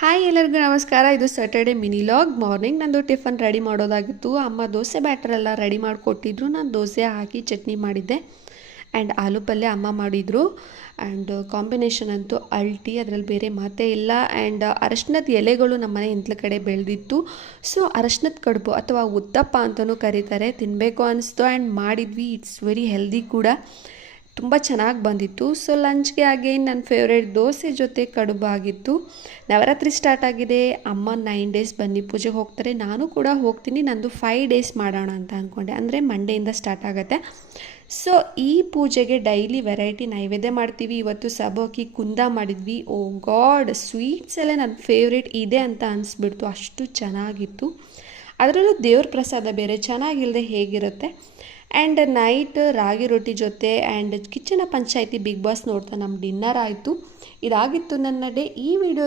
Hi ಎಲ್ಲರಿಗೂ ನಮಸ್ಕಾರ. ಇದು ಸ್ಯಾಟರ್ಡೆ ಮಿನಿ ಲಾಗ್. ಮಾರ್ನಿಂಗ್ ನಂದು ಟಿಫನ್ ರೆಡಿ ಮಾಡೋದಾಗಿತ್ತು. ಅಮ್ಮ ದೋಸೆ ಬ್ಯಾಟರ್ ಎಲ್ಲ ರೆಡಿ ಮಾಡಿಕೊಟ್ಟಿದ್ರು. ನಾನು ದೋಸೆ ಹಾಕಿ ಚಟ್ನಿ ಮಾಡಿದ್ದೆ ಆ್ಯಂಡ್ ಆಲೂ ಪಲ್ಯ ಅಮ್ಮ ಮಾಡಿದರು. ಆ್ಯಂಡ್ ಕಾಂಬಿನೇಷನ್ ಅಂತೂ ಅಲ್ಟಿ, ಅದರಲ್ಲಿ ಬೇರೆ ಮಾತೇ ಇಲ್ಲ. ಆ್ಯಂಡ್ ಅರಶಿನದ ಎಲೆಗಳು ನಮ್ಮ ಮನೆ ಹಿಂದ್ಲ ಕಡೆ ಬೆಳೆದಿತ್ತು. ಸೊ ಅರಶಿನದ ಕಡುಬು ಅಥವಾ ಉತ್ತಪ್ಪ ಅಂತಲೂ ಕರೀತಾರೆ. ತಿನ್ನಬೇಕು ಅನಿಸ್ತು ಆ್ಯಂಡ್ ಮಾಡಿದ್ವಿ. ಇಟ್ಸ್ ವೆರಿ ಹೆಲ್ದಿ ಕೂಡ, ತುಂಬ ಚೆನ್ನಾಗಿ ಬಂದಿತ್ತು. ಸೊ ಲಂಚ್ಗೆ ಅಗೇನ್ ನನ್ನ ಫೇವ್ರೇಟ್ ದೋಸೆ ಜೊತೆ ಕಡುಬು ಆಗಿತ್ತು. ನವರಾತ್ರಿ ಸ್ಟಾರ್ಟ್ ಆಗಿದೆ. ಅಮ್ಮ 9 ಡೇಸ್ ಬನ್ನಿ ಪೂಜೆಗೆ ಹೋಗ್ತಾರೆ, ನಾನು ಕೂಡ ಹೋಗ್ತೀನಿ. ನಂದು 5 ಡೇಸ್ ಮಾಡೋಣ ಅಂತ ಅಂದ್ಕೊಂಡೆ, ಅಂದರೆ ಮಂಡೆಯಿಂದ ಸ್ಟಾರ್ಟ್ ಆಗುತ್ತೆ. ಸೊ ಈ ಪೂಜೆಗೆ ಡೈಲಿ ವೆರೈಟಿ ನೈವೇದ್ಯ ಮಾಡ್ತೀವಿ. ಇವತ್ತು ಸಬ್ಬಕ್ಕಿ ಕುಂದ ಮಾಡಿದ್ವಿ. ಓ ಗಾಡ್, ಸ್ವೀಟ್ಸ್ ಎಲ್ಲ ನನ್ನ ಫೇವ್ರೇಟ್ ಇದೆ ಅಂತ ಅನಿಸ್ಬಿಡ್ತು, ಅಷ್ಟು ಚೆನ್ನಾಗಿತ್ತು. ಅದರಲ್ಲೂ ದೇವ್ರ ಪ್ರಸಾದ ಬೇರೆ, ಚೆನ್ನಾಗಿಲ್ಲದೆ ಹೇಗಿರುತ್ತೆ. ಆ್ಯಂಡ್ ನೈಟ್ ರಾಗಿ ರೊಟ್ಟಿ ಜೊತೆ ಆ್ಯಂಡ್ ಕಿಚನ ಪಂಚಾಯಿತಿ ಬಿಗ್ ಬಾಸ್ ನೋಡ್ತಾ ನಮ್ಮ ಡಿನ್ನರ್ ಆಯಿತು. ಇದಾಗಿತ್ತು ನನ್ನ ಡೇ. ಈ ವಿಡಿಯೋ